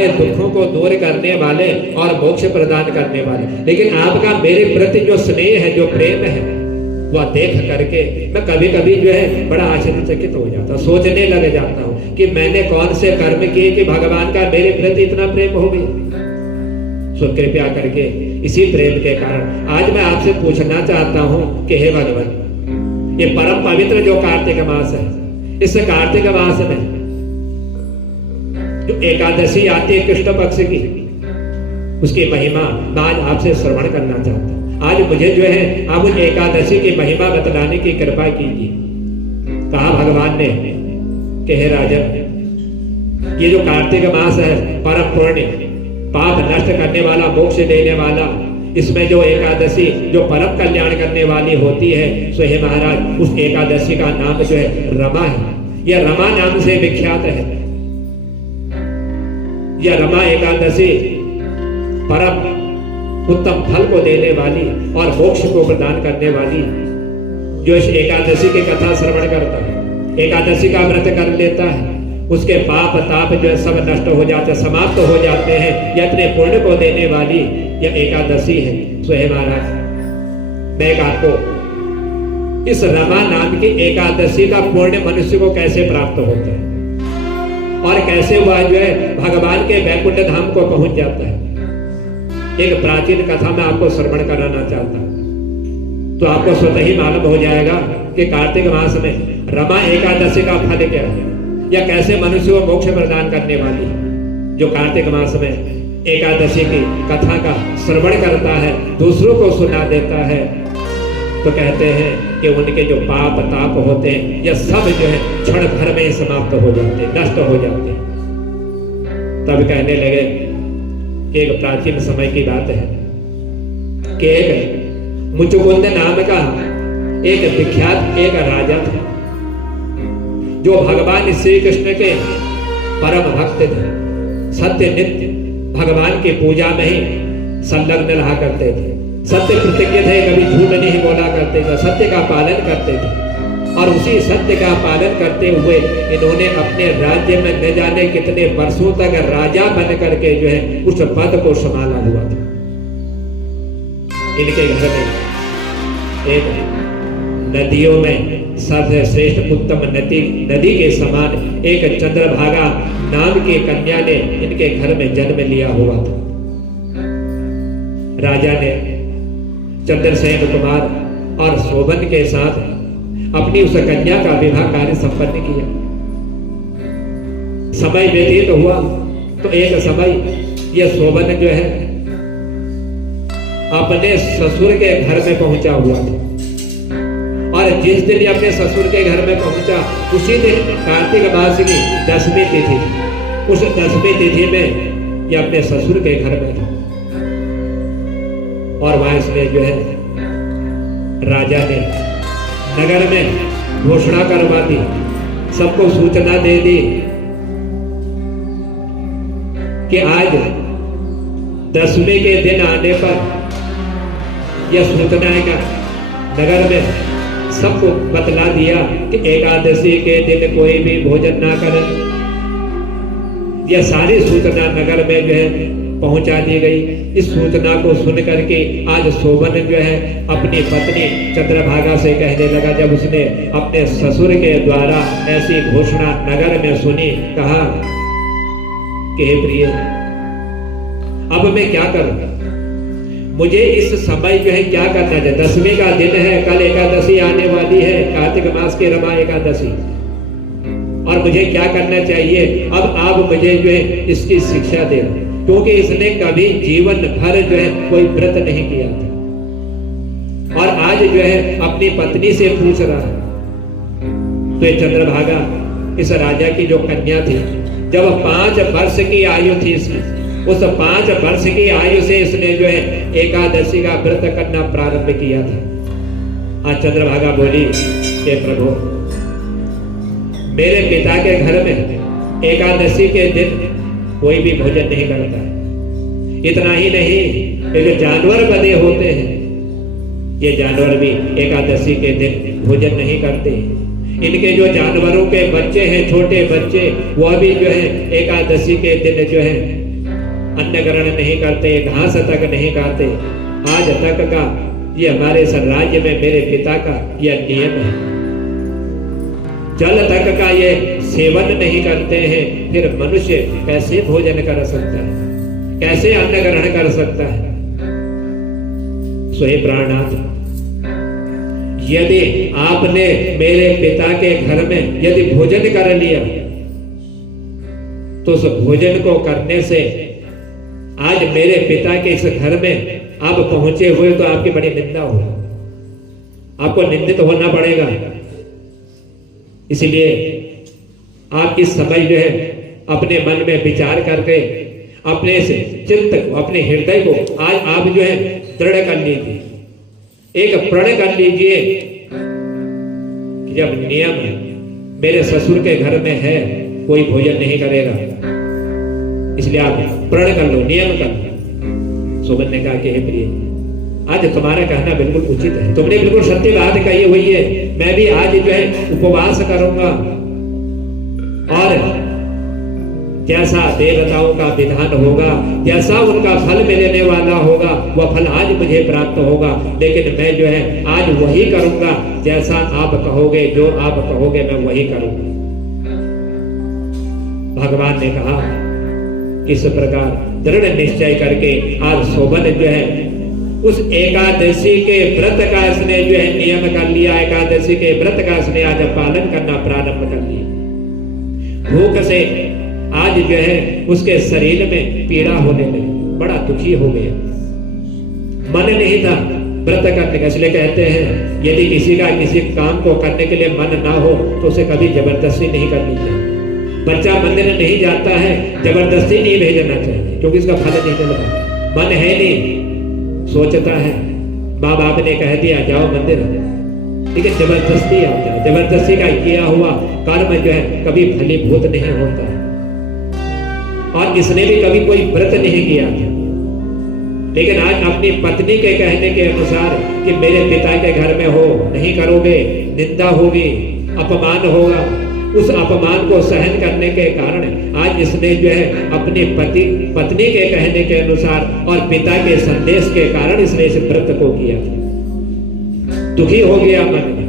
वाले, दुखों को दूर करने वाले और मोक्ष प्रदान करने वाले। लेकिन आपका मेरे प्रति जो स्नेह है, जो प्रेम है, वह देख करके मैं कभी कभी जो है बड़ा आश्चर्यचकित हो जाता, सोचने लग जाता हूँ कि मैंने कौन से कर्म किए कि भगवान का मेरे प्रति इतना प्रेम हो गया। सो कृपया करके इसी प्रेम के कारण आज मैं आपसे पूछना चाहता हूँ कि हे भगवान, ये परम पवित्र जो कार्तिक मास है, इस कार्तिक मास में जो एकादशी आती है कृष्ण पक्ष की, उसकी महिमा मैं आज आपसे श्रवण करना चाहता हूँ। आज मुझे जो है आप उस एकादशी की महिमा बतलाने की कृपा कीजिए। कहा भगवान ने कि हे राजन, ये जो कार्तिक मास है परम पुण्य, पाप नष्ट करने वाला, मोक्ष देने वाला, इसमें जो एकादशी जो परम कल्याण करने वाली होती है, सो हे महाराज उस एकादशी का नाम जो है रमा है। यह रमा नाम से विख्यात है। यह रमा एकादशी परम उत्तम फल को देने वाली और मोक्ष को प्रदान करने वाली, जो इस एकादशी की कथा श्रवण करता है, एकादशी का व्रत कर लेता है, उसके पाप ताप जो है सब नष्ट हो जाते, समाप्त हो जाते हैं। यह इतने पुण्य को देने वाली यह एकादशी है। सो हे महाराज, मैं आपको इस रमा नाम की एकादशी का पुण्य मनुष्य को कैसे प्राप्त होता है और कैसे वह जो है भगवान के वैकुंठ धाम को पहुंच जाता है, एक प्राचीन कथा में आपको श्रवण कराना चाहता हूं। तो आपको स्वतः ही मालूम हो जाएगा कि कार्तिक मास में रमा एकादशी का फल क्या है या कैसे मनुष्य को मोक्ष प्रदान करने वाली है। जो कार्तिक मास में एकादशी की कथा का श्रवण करता है, दूसरों को सुना देता है, तो कहते हैं कि उनके जो पाप ताप होते हैं यह सब जो है क्षण भर में समाप्त हो जाते, नष्ट हो जाते। तब कहने लगे, एक प्राचीन समय की बात है कि एक मुचुकुंद नाम का एक विख्यात एक राजा था, जो भगवान श्री कृष्ण के परम भक्त थे। सत्य नित्य भगवान की पूजा में ही संलग्न रहा करते थे, सत्य प्रतिज्ञ थे, कभी झूठ नहीं बोला करते थे, सत्य का पालन करते थे। और उसी सत्य का पालन करते हुए इन्होंने अपने राज्य में न जाने कितने वर्षों तक राजा बन करके जो है उस पद को संभाला हुआ था। इनके घर में एक नदियों में सर्वश्रेष्ठ उत्तम नदी के समान एक चंद्रभागा नाम की कन्या ने इनके घर में जन्म लिया हुआ था। राजा ने चंद्रसेन कुमार और शोभन के साथ अपनी उस कन्या का विवाह कार्य संपन्न किया। समय व्यतीत हुआ तो एक समय यह शोभन जो है अपने ससुर के घर में पहुंचा हुआ था। और जिस दिन अपने ससुर के घर में पहुंचा, उसी दिन कार्तिक मास की 10वीं तिथि, उस 10वीं तिथि में यह अपने ससुर के घर में था। और वहां इसने जो है राजा ने नगर में घोषणा करवा दी, सबको सूचना दे दी कि आज 10वें के दिन आने पर यह सूचना है का नगर में सबको बतला दिया कि एकादशी के दिन कोई भी भोजन ना करें। यह सारी सूचना नगर में जो है पहुंचा दी गई। इस सूचना को सुन करके आज शोभन जो है अपनी पत्नी चंद्रभागा से कहने लगा, जब उसने अपने ससुर के द्वारा ऐसी घोषणा नगर में सुनी, कहा कि हे प्रिय, अब मैं क्या करूं, मुझे इस समय जो है क्या करना है। 10वीं का दिन है, कल एकादशी आने वाली है, कार्तिक मास की रमा एकादशी, और मुझे क्या करना चाहिए। अब आप मुझे जो है इसकी शिक्षा दे, क्योंकि इसने कभी जीवन भर जो है कोई व्रत नहीं किया था और आज जो है अपनी पत्नी से पूछ रहा है। तो ये चंद्रभागा इस राजा की जो कन्या थी, जब 5 वर्ष की आयु थी इसकी, उस 5 वर्ष की आयु से इसने जो है एकादशी का व्रत करना प्रारंभ किया था। आज चंद्रभागा बोली कि प्रभु, मेरे पिता के घर में एकादशी के दिन कोई भी भोजन नहीं करता है। इतना ही नहीं, ये जो जानवर बने होते हैं, ये जानवर भी एकादशी के दिन भोजन नहीं करते। इनके जो जानवरों के बच्चे हैं, छोटे बच्चे, वह भी जो है एकादशी के दिन जो है अन्न ग्रहण नहीं करते, घास तक नहीं खाते। आज तक का ये हमारे इस राज्य में मेरे पिता का यह नियम है। जल तक का ये सेवन नहीं करते हैं, फिर मनुष्य कैसे भोजन कर सकता है, कैसे अन्न ग्रहण कर सकता है? सो हे प्राणनाथ, यदि आपने मेरे पिता के घर में यदि भोजन कर लिया तो उस भोजन को करने से आज मेरे पिता के इस घर में आप पहुंचे हुए तो आपकी बड़ी निंदा हो, आपको निंदित होना पड़ेगा। इसलिए आप इस समय जो है अपने मन में विचार करके अपने से चित्त को, अपने हृदय को आज आप जो है दृढ़ कर लीजिए, एक प्रण कर लीजिए कि जब नियम मेरे ससुर के घर में है कोई भोजन नहीं करेगा, इसलिए आप प्रण कर लो, नियम कर लो। सोबन ने कहा कि हे प्रिय, आज तुम्हारा कहना बिल्कुल उचित है, तुमने बिल्कुल सत्य बात कही हुई है। मैं भी आज जो है उपवास करूंगा और जैसा देवताओं का विधान होगा, जैसा उनका फल मिलने वाला होगा, वह फल आज मुझे प्राप्त होगा। लेकिन मैं जो है आज वही करूंगा जैसा आप कहोगे, जो आप कहोगे मैं वही करूंगा। भगवान ने कहा इस प्रकार दृढ़ निश्चय करके आज सोबन जो है उस एकादशी के व्रत का इसने जो है नियम कर लिया, एकादशी के व्रत का इसने आज पालन करना प्रारंभ कर लिया। भूख से आज जो है उसके शरीर में पीड़ा होने लगी, बड़ा दुखी हो गया, मन नहीं था व्रत करने का। इसलिए कहते हैं यदि किसी का किसी काम को करने के लिए मन ना हो तो उसे कभी जबरदस्ती नहीं करनी चाहिए। बच्चा मंदिर नहीं जाता है, जबरदस्ती नहीं भेजना चाहिए, क्योंकि इसका फल नहीं मिलता। मन है नहीं, सोचता है, माँ बाप ने कह दिया जाओ मंदिर, ठीक है, जबरदस्ती आ जाए। जबरदस्ती का किया हुआ कर्म जो है कभी फलीभूत नहीं होता है। और इसने भी कभी कोई व्रत नहीं किया था, लेकिन आज अपनी पत्नी के कहने के अनुसार कि मेरे पिता के घर में हो, नहीं करोगे, निंदा होगी, अपमान होगा, उस अपमान को सहन करने के कारण आज इसने जो है अपनी पत्नी के कहने के अनुसार और पिता के संदेश के कारण इसने इस व्रत को किया। दुखी हो गया मन में,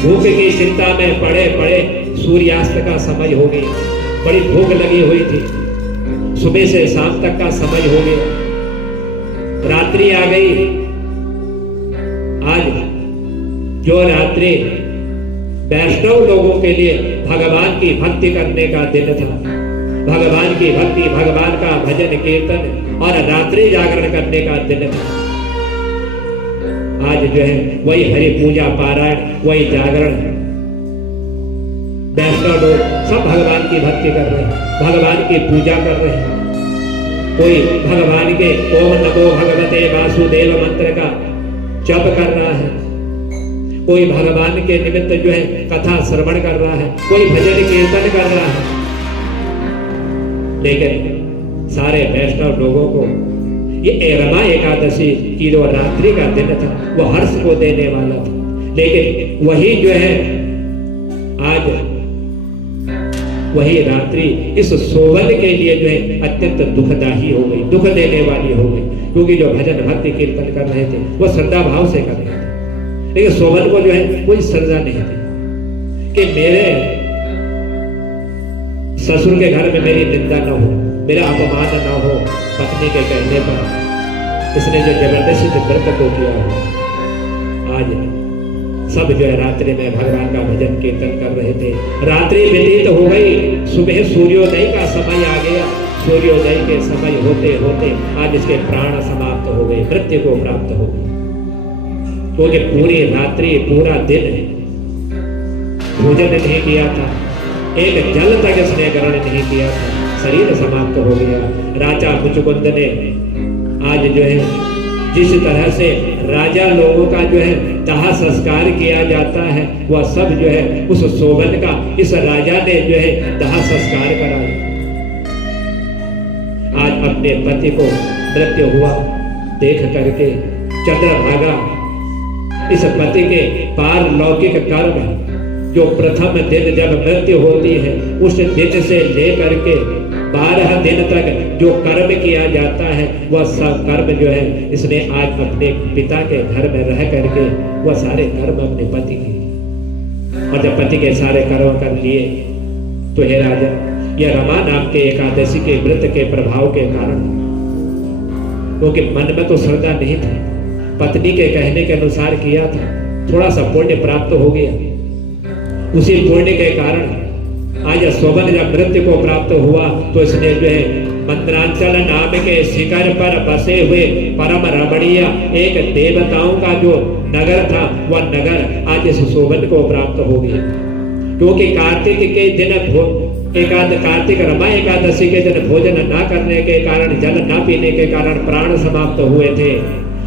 भूख की चिंता में पड़े पड़े सूर्यास्त का समय हो गया, बड़ी भूख लगी हुई थी, सुबह से शाम तक का समय हो गया, रात्रि आ गई। आज जो रात्रि वैष्णव लोगों के लिए भगवान की भक्ति करने का दिन था, भगवान की भक्ति, भगवान का भजन कीर्तन और रात्रि जागरण करने का दिन था। आज जो है वही हरि पूजा पारायण, वही जागरण, वैष्णव लोग सब भगवान की भक्ति कर रहे हैं, भगवान की पूजा कर रहे हैं। कोई भगवान के ओम नमो भगवते वासुदेव मंत्र का जप कर रहा है, कोई भगवान के निमित्त जो है कथा श्रवण कर रहा है, कोई भजन कीर्तन कर रहा है। लेकिन सारे वैष्णव लोगों को ये रमा एकादशी की जो रात्रि का दिन था वो हर्ष को देने वाला था, लेकिन वही जो है आज वही रात्रि इस सोबन के लिए जो है अत्यंत दुखदायी हो गई, दुख देने वाली हो गई। क्योंकि जो भजन भक्ति कीर्तन कर रहे थे वो श्रद्धा भाव से कर रहे थे, लेकिन सोबन को जो है कोई श्रद्धा नहीं थी कि मेरे ससुर के घर में मेरी निंदा न हो, मेरा अपमान न हो। पत्नी के कहने पर इसने जो जबरदस्ती व्रत को किया है, आज सब जो है रात्रि में भगवान का भजन कीर्तन कर रहे थे। रात्रि व्यतीत हो गई, सुबह सूर्योदय का समय आ गया। सूर्योदय के समय होते होते आज इसके प्राण समाप्त हो गए, मृत्यु को प्राप्त हो गई। क्योंकि पूरी रात्रि पूरा दिन भोजन नहीं किया था, एक जल तक इसने ग्रहण नहीं किया था, शरीर समाप्त हो गया। राजा मुचुकुंद ने आज जो है जिस तरह से राजा लोगों का जो है दाह संस्कार किया जाता है, वह सब जो है उस सोबन का इस राजा ने जो है दाह संस्कार कराया। आज अपने पति को मृत्यु हुआ देख करके चंद्रभागा इस पति के पारलौकिक कर्म जो प्रथम दिन जब मृत्यु होती है उस दिन से लेकर के 12 दिन तक जो कर्म किया जाता है वह सब कर्म जो है इसने आज अपने पिता के घर में रह करके वह सारे कर्म अपने पति के, और जब पति के सारे कर्म कर लिए तो हे राजा, यह रमा नाम के एकादशी के व्रत के प्रभाव के कारण, क्योंकि मन में तो श्रद्धा नहीं थी, पत्नी के कहने के अनुसार किया था, थोड़ा सा पुण्य प्राप्त हो गया, उसी पुण्य के कारण आज शोभन जब मृत्यु को प्राप्त हुआ तो इसने जो है मंत्रांचल नाम के शिखर पर बसे हुए परम रमणीय एक देवताओं का जो नगर था वह नगर आज इस शोभन को प्राप्त हो गया। क्योंकि कार्तिक के दिन कार्तिक रमा एकादशी के दिन भोजन न करने के कारण, जल न पीने के कारण प्राण समाप्त हुए थे,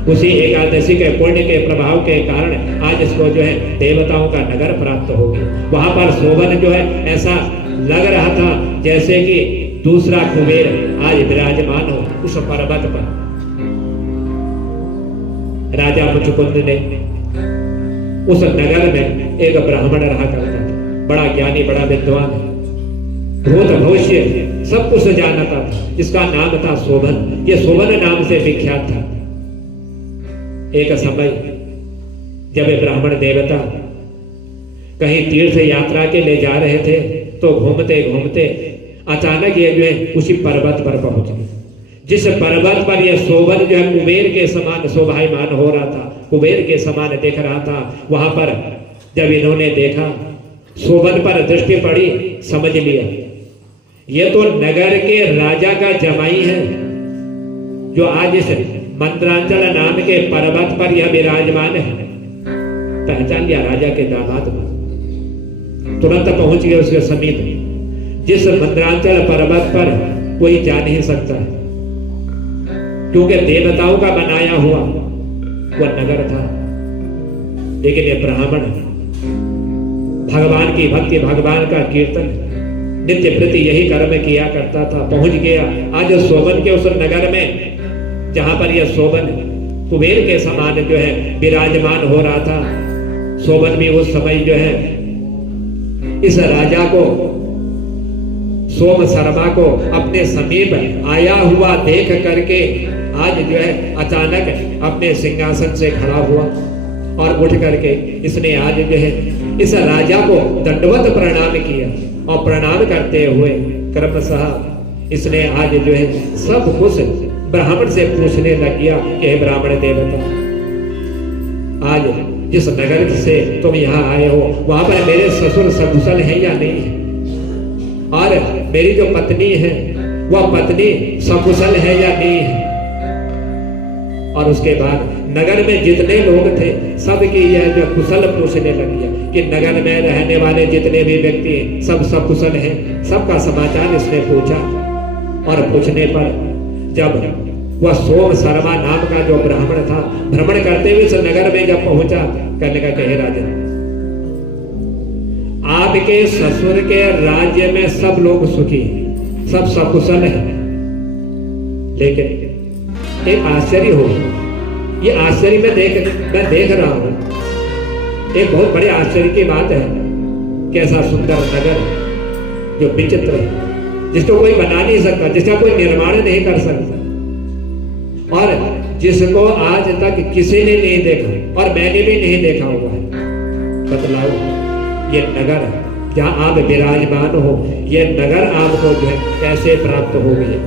उसी एकादशी के पुण्य के प्रभाव के कारण आज इसको जो है देवताओं का नगर प्राप्त हो गया। वहां पर शोभन जो है ऐसा लग रहा था जैसे कि दूसरा कुबेर आज विराजमान हो उस पर्वत पर। राजा मुचुकुंद ने उस नगर में एक ब्राह्मण रहा करता था, बड़ा ज्ञानी, बड़ा विद्वान, भूत भविष्य सब कुछ जानता था, इसका नाम था शोभन। ये शोभन नाम से विख्यात था। एक समय जब ब्राह्मण देवता कहीं तीर्थ यात्रा के ले जा रहे थे तो घूमते घूमते अचानक ये जो है उसी पर्वत पर पहुंच गए, जिस पर्वत पर यह शोभन जो है कुबेर के समान शोभायमान हो रहा था, कुबेर के समान दिख रहा था। वहां पर जब इन्होंने देखा, शोभन पर दृष्टि पड़ी, समझ लिया ये तो नगर के राजा का जमाई है जो आज इस मंत्रांचल नाम के पर्वत पर यह विराजमान है। पहचान लिया राजा के दामाद को, तुरंत पहुंच गए उसके समीप, जिस मंत्रांचल पर्वत पर कोई जा नहीं सकता क्योंकि देवताओं का बनाया हुआ वह नगर था। लेकिन यह ब्राह्मण भगवान की भक्ति, भगवान का कीर्तन, नित्य प्रति यही कर्म किया करता था। पहुंच गया आज शोभन के उस नगर में जहां पर यह शोभन कुबेर के समान जो है विराजमान हो रहा था। शोभन भी उस समय जो है इस राजा को, सोम शर्मा को अपने समीप आया हुआ देख करके आज जो है अचानक अपने सिंहासन से खड़ा हुआ और उठ करके इसने आज जो है इस राजा को दंडवत प्रणाम किया, और प्रणाम करते हुए क्रमशः इसने आज जो है सब कुछ ब्राह्मण से पूछने लग गया कि ब्राह्मण देवता, आज जिस नगर से तुम यहाँ आए हो वहां पर मेरे ससुर सकुशल है या नहीं है, और मेरी जो पत्नी है वह पत्नी सकुशल है या नहीं है। और उसके बाद नगर में जितने लोग थे सबकी यह जो कुशल पूछने लग गया कि नगर में रहने वाले जितने भी व्यक्ति सब सकुशल हैं, सबका समाचार इसने पूछा। और पूछने पर जब वह सोम शर्मा नाम का जो ब्राह्मण था भ्रमण करते हुए इस नगर में जब पहुंचा, कहने का कहे राजा, आपके ससुर के राज्य में सब लोग सुखी हैं, सब सकुशल हैं, लेकिन एक आश्चर्य हो, ये आश्चर्य मैं देख रहा हूं, एक बहुत बड़े आश्चर्य की बात है। कैसा सुंदर नगर जो विचित्र है, जिसको कोई बना नहीं सकता, जिसका कोई निर्माण नहीं कर सकता, और जिसको आज तक किसी ने नहीं देखा और मैंने भी नहीं देखा हुआ है। बतलाओ, ये नगर जहां आप विराजमान हो, ये नगर आपको जो है कैसे प्राप्त हो गया?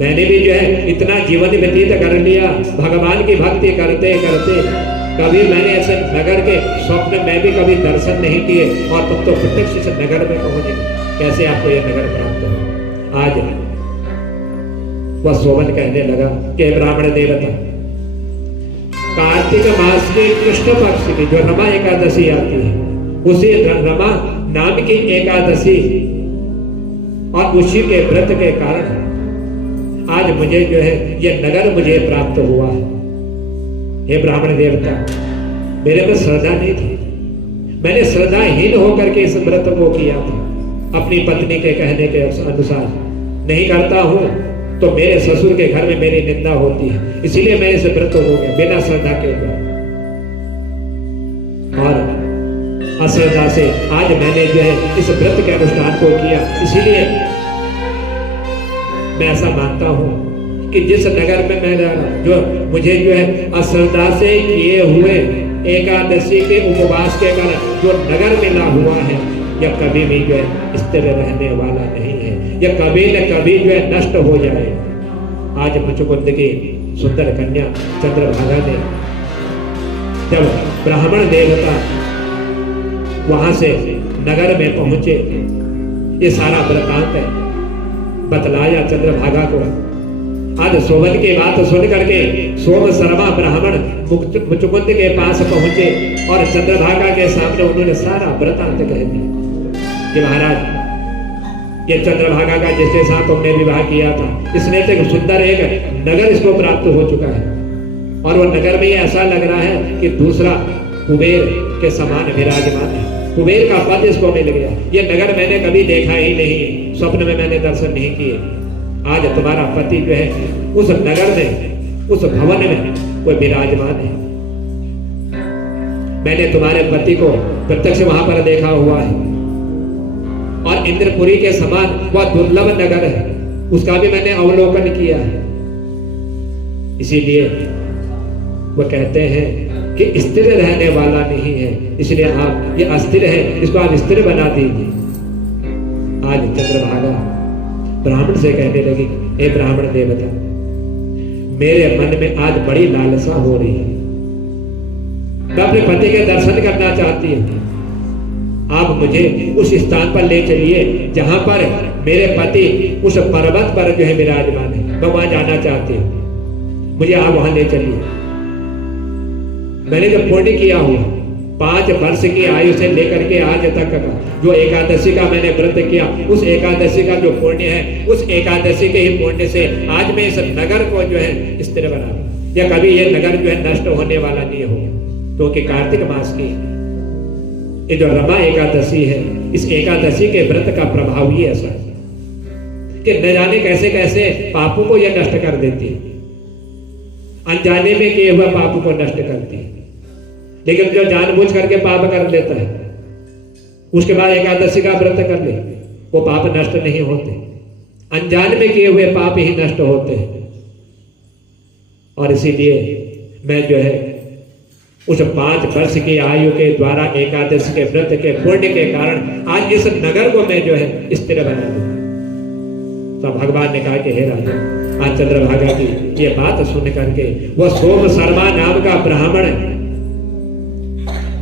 मैंने भी जो है इतना जीवन व्यतीत कर लिया भगवान की भक्ति करते करते, कभी मैंने ऐसे नगर के स्वप्न में भी कभी दर्शन नहीं किए, और तुम तो प्रत्यक्ष इस नगर में पहुंचे, कैसे आपको यह नगर प्राप्त हो? आज वह शोभन कहने लगा कि ब्राह्मण देवता, कार्तिक मास के कृष्ण पक्ष की जो रमा एकादशी आती है, उसी रमा नाम की एकादशी और उसी के व्रत के कारण आज मुझे जो है यह नगर मुझे प्राप्त हुआ है। हे ब्राह्मण देवता, मेरे में श्रद्धा नहीं थी, मैंने श्रद्धाहीन होकर के इस व्रत को किया था, अपनी पत्नी के कहने के अनुसार नहीं करता हूं तो मेरे ससुर के घर में मेरी निंदा होती है, इसीलिए मैं इस व्रत हो गया बिना श्रद्धा के ऊपर, और अश्रद्धा से आज मैंने जो है इस व्रत के अनुष्ठान को किया, इसीलिए मैं ऐसा मानता हूँ कि जिस नगर में मैं रह रहा हूँ, जो मुझे जो है अश्रद्धा से किए हुए एकादशी के उपवास के कारण जो नगर मिला हुआ है, यह कभी भी जो है स्थिर रहने वाला नहीं है, यह कभी न कभी जो है नष्ट हो जाए। आज मुचुकुंद की सुंदर कन्या चंद्रभागा ने जब ब्राह्मण देवता वहां से नगर में पहुंचे, ये सारा वृत्तांत बतलाया चंद्रभागा को। आज सोमन की बात सुन करके सोम शर्मा ब्राह्मण मुचुकुंद के पास पहुंचे और चंद्रभागा के सामने उन्होंने सारा वृत्तांत कह दिया कि महाराज, ये चंद्रभागा का जिसके साथ तुमने विवाह किया था, इसने तो एक सुंदर एक नगर इसको प्राप्त हो चुका है, और वो नगर में ऐसा लग रहा है कि दूसरा कुबेर के समान विराजमान है, कुबेर का पद इसको मिल गया। ये नगर मैंने कभी देखा ही नहीं, स्वप्न में मैंने दर्शन नहीं किए। आज तुम्हारा पति जो है उस नगर में, उस भवन में वो विराजमान है। मैंने तुम्हारे पति को प्रत्यक्ष वहां पर देखा हुआ है, और इंद्रपुरी के समान वह दुर्लभ नगर है, उसका भी मैंने अवलोकन किया है। इसीलिए वो कहते हैं कि स्थिर रहने वाला नहीं है, इसलिए आप ये अस्थिर है, इसको आप स्थिर बना दीजिए। आज चंद्रभागा ब्राह्मण से कहने लगी, हे ब्राह्मण देवता, मेरे मन में आज बड़ी लालसा हो रही है, मैं अपने पति के दर्शन करना चाहती हूँ। आप मुझे उस स्थान पर ले चलिए जहां पर मेरे पति उस पर्वत पर जो है विराजमान है, मैं वहां जाना चाहती हूँ, मुझे आप वहां ले चलिए। मैंने जो पुण्य किया हुआ 5 वर्ष की आयु से लेकर के आज तक का जो एकादशी का मैंने व्रत किया, उस एकादशी का जो पुण्य है, उस एकादशी के ही पुण्य से आज मैं इस नगर को जो है स्थिर बना दूं, या कभी ये नगर जो है नष्ट होने वाला नहीं होगा। तो कि कार्तिक मास की ये जो रमा एकादशी है, इस एकादशी के व्रत का प्रभाव ही ऐसा है कि न जाने कैसे कैसे पापों को यह नष्ट कर देती है, अनजाने में किए हुए पापों को नष्ट करती है। लेकिन जो जानबूझ करके पाप कर लेता है, उसके बाद एकादशी का व्रत कर ले, वो पाप नष्ट नहीं होते, अनजान में किए हुए पाप ही नष्ट होते हैं। और इसीलिए मैं जो है उस 5 वर्ष की आयु के द्वारा एकादशी के व्रत के पुण्य के कारण आज इस नगर को मैं जो है स्थिर बना दूंगा। तो भगवान ने कहा कि हे राजा, आज चंद्रभागा की ये बात सुन करके वह सोम शर्मा नाम का ब्राह्मण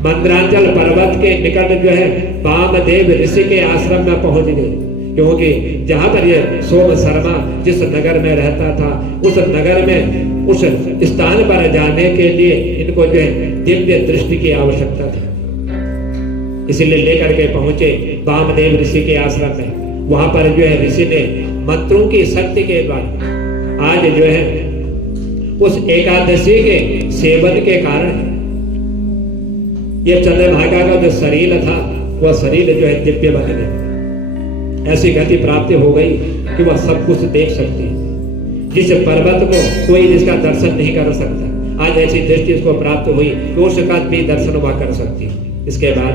मंद्रांचल पर्वत के निकट जो है वामदेव ऋषि के आश्रम में पहुंच गए, क्योंकि जहां पर ये सोम शर्मा जिस नगर में रहता था, उस नगर में उस स्थान पर जाने के लिए इनको जो है दिव्य दृष्टि की आवश्यकता थी। इसीलिए लेकर के पहुंचे वामदेव ऋषि के आश्रम में। वहां पर जो है ऋषि ने मंत्रों की शक्ति के द्वारा आज जो है उस एकादशी के सेवन के कारण ये चंद्रभागा का जो शरीर था, वह शरीर जो है दिव्य बन गया। ऐसी गति प्राप्त हो गई कि वह सब कुछ देख सकती है, जिस पर्वत को कोई जिसका दर्शन नहीं कर सकता, आज ऐसी दृष्टि उसको प्राप्त हुई कि उसका भी दर्शन वह कर सकती है। इसके बाद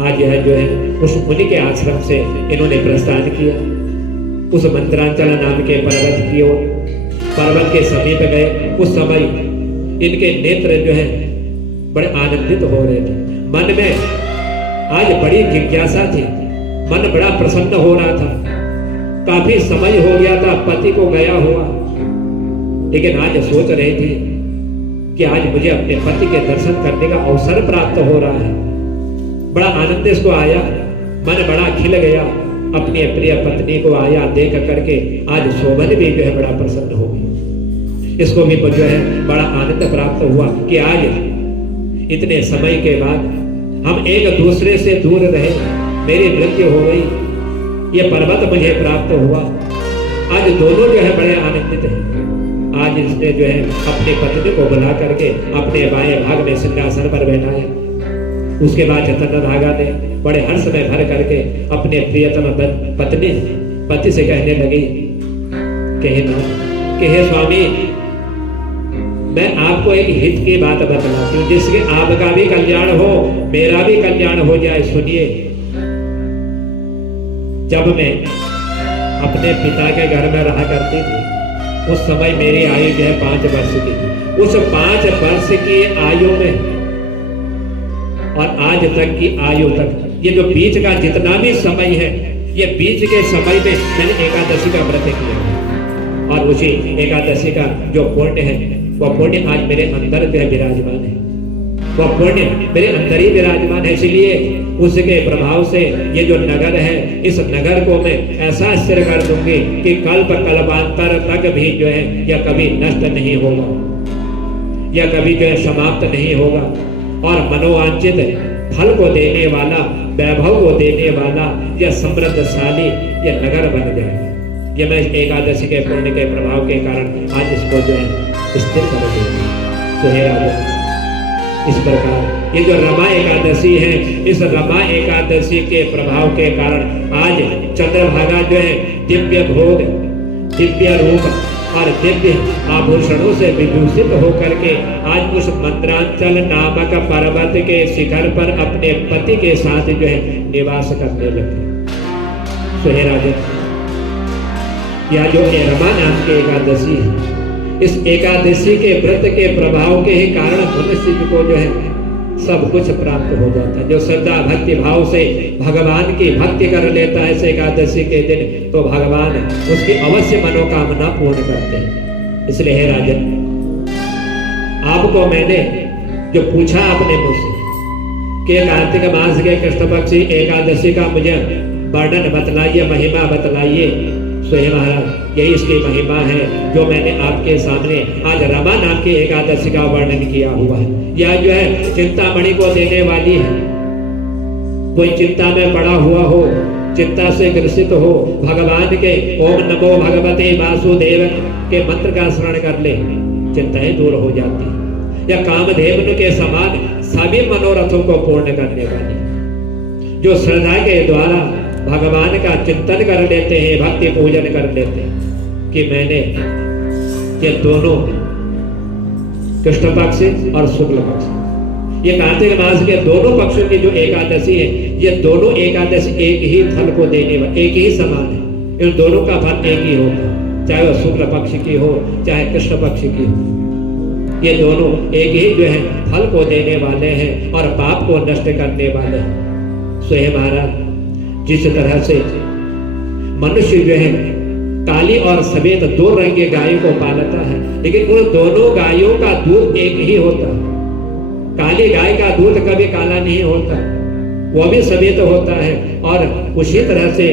आज यह जो है उस मुनि के आश्रम से इन्होंने प्रस्थान किया, उस मंत्रांचल नाम के पर्वत की ओर। पर्वत के समीप गए, उस समय इनके नेत्र जो है बड़े आनंदित हो रहे थे, मन में आज बड़ी जिज्ञासा थी, मन बड़ा प्रसन्न हो रहा था। काफी समय हो गया था पति को गया हुआ, लेकिन आज सोच रहे थे कि आज मुझे अपने पति के दर्शन करने का अवसर प्राप्त हो रहा है। बड़ा आनंद इसको आया, मन बड़ा खिल गया, अपनी प्रिय पत्नी को आया देख करके आज शोभन भी जो है बड़ा प्रसन्न हो गया। इसको भी जो है बड़ा आनंद प्राप्त हुआ कि आज इतने समय के बाद हम एक दूसरे से दूर रहे, मेरी मृत्यु हो गई, ये पर्वत मुझे प्राप्त हुआ। आज दोनों जो है बड़े आनंदित हैं। आज इसने जो है अपनी पत्नी को बुला करके अपने बाएं भाग में सिंहासन पर बैठाया। उसके बाद चंद्रभागा ने बड़े हर्ष में भर करके अपने प्रियतम पत्नी से कहने लगी कि हे स्वामी, मैं आपको एक हित की बात बतलाती हूँ, जिसके आपका भी कल्याण हो, मेरा भी कल्याण हो जाए। सुनिए, जब मैं अपने पिता के घर में रहा करती थी। उस समय मेरी आयु जो है 5 वर्ष की थी। उस 5 वर्ष की आयु में और आज तक की आयु तक ये जो बीच का जितना भी समय है, ये बीच के समय में मैंने एकादशी का व्रत किया और उसी एकादशी का जो पुण्य है वह पुण्य आज मेरे अंदर जो है विराजमान है। वह पुण्य मेरे अंदर ही विराजमान है। इसलिए उसके प्रभाव से ये जो नगर है, इस नगर को मैं ऐसा स्थिर कर दूंगी कि कल्प कल्पांतर तक भी जो है यह कभी नष्ट नहीं होगा, यह कभी जो है समाप्त नहीं होगा और मनोवांछित फल को देने वाला, वैभव को देने वाला यह समृद्धशाली यह नगर बन जाएगा। यह मैं एकादशी के पुण्य के प्रभाव के कारण आज इसको जो है स्थिर कर दूंगी। तो हे राजा, इस प्रकार ये जो रमा एकादशी है, इस रमा एकादशी के प्रभाव के कारण आज चंद्रभागा जो है दिव्य भोग, दिव्य रूप और दिव्य आभूषणों से विभूषित होकर के आज उस मंत्रांचल नामक पर्वत के शिखर पर अपने पति के साथ जो है निवास करने लगे। तो हे राजा, यह जो रमा नाम की एकादशी है, इस एकादशी के व्रत के प्रभाव के ही कारण मनुष्य को जो है सब कुछ प्राप्त हो जाता है। जो श्रद्धा भक्ति भाव से भगवान की भक्ति कर लेता है इस एकादशी के दिन, तो भगवान उसकी अवश्य मनोकामना पूर्ण करते हैं। इसलिए हे राजन, आपको मैंने जो पूछा अपने मुझसे कि कार्तिक मास के कृष्ण पक्षी एकादशी का मुझे वर्णन बतलाइए, महिमा बतलाइए। तो हे महाराज, यही इसकी महिमा है जो मैंने आपके सामने आज रमा नाम की एकादशी का वर्णन किया हुआ है। यह जो है चिंतामणि को देने वाली है। कोई चिंता में पड़ा हुआ हो, चिंता से ग्रसित हो, भगवान के ओम नमो भगवते वासुदेव के मंत्र का स्मरण कर ले, चिंताएं दूर हो जाती है। या कामधेनु के समान सभी मनोरथों को पूर्ण करने वाली, जो श्रद्धा के द्वारा भगवान का चिंतन कर लेते हैं, भक्ति पूजन कर लेते हैं कि मैंने ये दोनों कृष्ण पक्ष और शुक्ल पक्ष, ये कार्तिक मास के दोनों पक्षों की जो एकादशी है, ये दोनों एकादशी एक ही फल को देने वाले, एक ही समान है। इन दोनों का फल एक ही होता है, चाहे वह शुक्ल पक्ष की हो चाहे कृष्ण पक्ष की हो। ये दोनों एक ही जो है फल को देने वाले हैं और पाप को नष्ट करने वाले हैं। सो हे महाराज, जिस तरह से मनुष्य जो है काली और सफेद 2 रंग के गायों को पालता है, लेकिन उन दोनों गायों का दूध एक ही होता है। काली गाय का दूध कभी काला नहीं होता, वह भी सफेद होता है। और उसी तरह से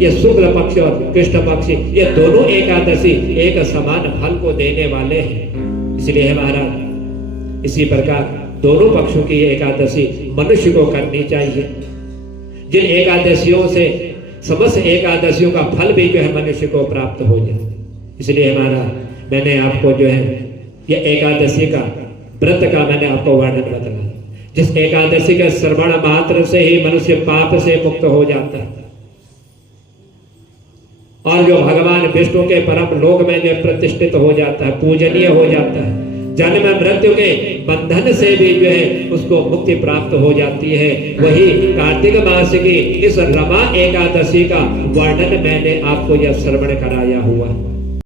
ये शुक्ल पक्ष और कृष्ण पक्ष, ये दोनों एकादशी एक समान फल को देने वाले हैं। इसलिए है महाराज, इसी प्रकार दोनों पक्षों की एकादशी मनुष्य को करनी चाहिए। जिन एकादशियों से समस्त एकादशियों का फल भी जो है मनुष्य को प्राप्त हो जाए। इसलिए हमारा मैंने आपको जो है ये एकादशी का व्रत का मैंने आपको वर्णन बतलाया, जिस एकादशी के श्रवण मात्र से ही मनुष्य पाप से मुक्त हो जाता है और जो भगवान विष्णु के परम लोक में जो प्रतिष्ठित हो जाता है, पूजनीय हो जाता है। जन्म मृत्यु के बंधन से भी जो है उसको मुक्ति प्राप्त हो जाती है। वही कार्तिक मास की इस रमा एकादशी का वर्णन मैंने आपको यह श्रवण कराया हुआ।